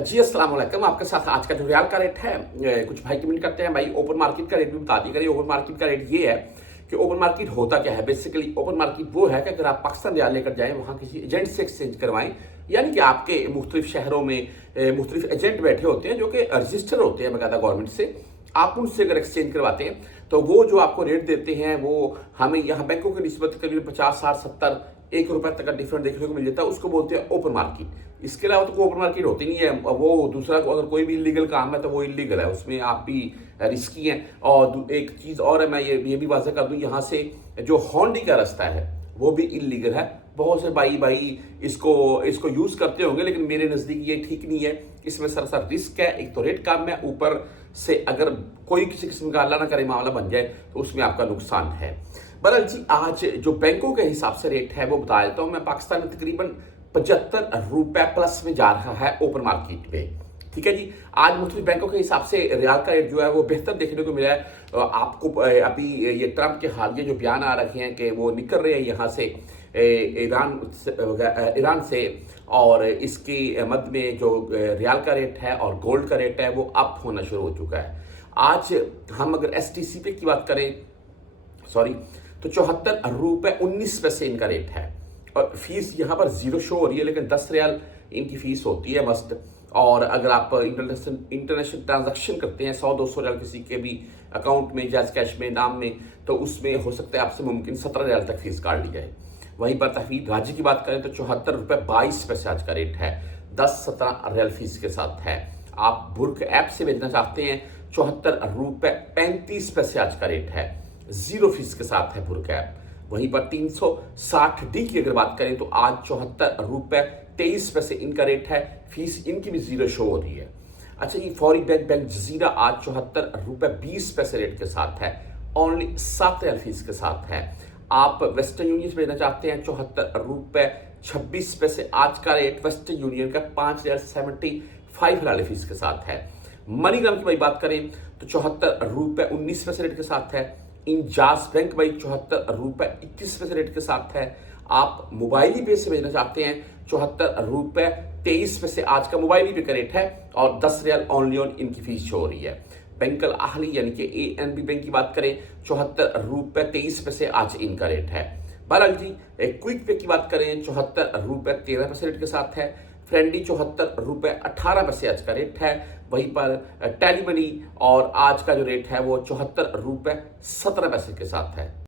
जी अस्सलाम वालेकुम। आपके साथ आज का जो रियाल का रेट है, कुछ भाई कमेंट करते हैं भाई ओपन मार्केट का रेट भी बता दी करिए। ओपन मार्केट का रेट ये है कि ओपन मार्केट होता क्या है। बेसिकली ओपन मार्केट वो है कि अगर आप पाकिस्तान रियाल लेकर जाएं, वहाँ किसी एजेंट से एक्सचेंज करवाएं, यानी कि आपके मुख्तलिफ शहरों में मुख्तलिफ एजेंट बैठे होते हैं जो कि रजिस्टर होते हैं बाकायदा गवर्नमेंट से। आप उनसे अगर एक्सचेंज करवाते हैं तो वो जो आपको रेट देते हैं वो हमें यहाँ बैंकों की निस्बत करीब 50, 60, 70, ₹1 तक का डिफरेंट देखने को मिल जाता है। उसको बोलते हैं ओपन मार्केट। इसके अलावा तो कोई ओपन मार्केट होती नहीं है। वो दूसरा अगर कोई भी इलीगल काम है तो वो इलीगल है, उसमें आप भी रिस्की हैं। और एक चीज़ और है, मैं ये भी वाज़ह कर दूं, यहाँ से जो होंडी का रास्ता है वो भी इलीगल है। बहुत से भाई इसको यूज़ करते होंगे, लेकिन मेरे नज़दीक ये ठीक नहीं है। इसमें सरासर रिस्क है। एक तो रेट कम है, ऊपर से अगर कोई किसी किस्म का अल्लाह ना करे मामला बन जाए तो उसमें आपका नुकसान है। बहरहाल जी, आज जो बैंकों के हिसाब से रेट है वो बता देता हूँ मैं। पाकिस्तान में तकरीबन ₹75 प्लस में जा रहा है ओपन मार्केट में। ठीक है जी। आज मुख्तलिफ बैंकों के हिसाब से रियाल का रेट जो है वो बेहतर देखने को मिला है। आपको अभी ये ट्रंप के हालिया जो बयान आ रखे हैं कि वो निकल रहे हैं यहाँ से ईरान से, और इसकी मद में जो रियाल का रेट है और गोल्ड का रेट है वो अप होना शुरू हो चुका है। आज हम अगर STCP की बात करें, सॉरी, तो ₹74.19 इनका रेट है। और फीस यहाँ पर जीरो शो हो रही है, लेकिन 10 रियाल इनकी फीस होती है मस्त। और अगर आप इंटरनेशनल ट्रांजैक्शन करते हैं 100-200 रियाल किसी के भी अकाउंट में, जैज कैश में, नाम में, तो उसमें हो सकता है आपसे मुमकिन 17 रियाल तक फीस काट ली जाए। वहीं पर तहवील राजी की बात करें तो ₹74.22 आज का रेट है। 10-17 रियाल फीस के साथ है। आप बुर्क ऐप से भेजना चाहते हैं, ₹74.35 आज का रेट है। जीरो फीस के साथ है बुर्क ऐप। वहीं पर 360D की अगर बात करें तो आज ₹74.23 इनका रेट है। फीस इनकी भी जीरो शो हो रही है। अच्छा जी, फौरी बैंक जजीरा आज ₹74.20 रेट के साथ है। ओनली 7 रियाल फीस के साथ है। आप वेस्टर्न यूनियन से भेजना चाहते हैं, ₹74.26 आज का रेट वेस्टर्न यूनियन का 5 रियाल 75 रियाल फीस के साथ है। मनीग्राम की भाई बात करें तो ₹74.19 रेट के साथ है। इंजाज बैंक भाई ₹74.21 रेट के साथ है। आप मोबाइली पे से भेजना चाहते हैं, ₹74.23 आज का मोबाइली पे का रेट है, और 10 रियाल ऑनली ऑन इनकी फीस हो रही है। बैंकल आहली यानी कि ANB बैंक की बात करें, ₹74.23 आज इनका रेट है। बहरहाल जी, क्विक पे की बात करें ₹74.13 रेट के साथ है। फ्रेंडी ₹74.18 आज का रेट है। वहीं पर टेली मनी और आज का जो रेट है वो ₹74.17 के साथ है।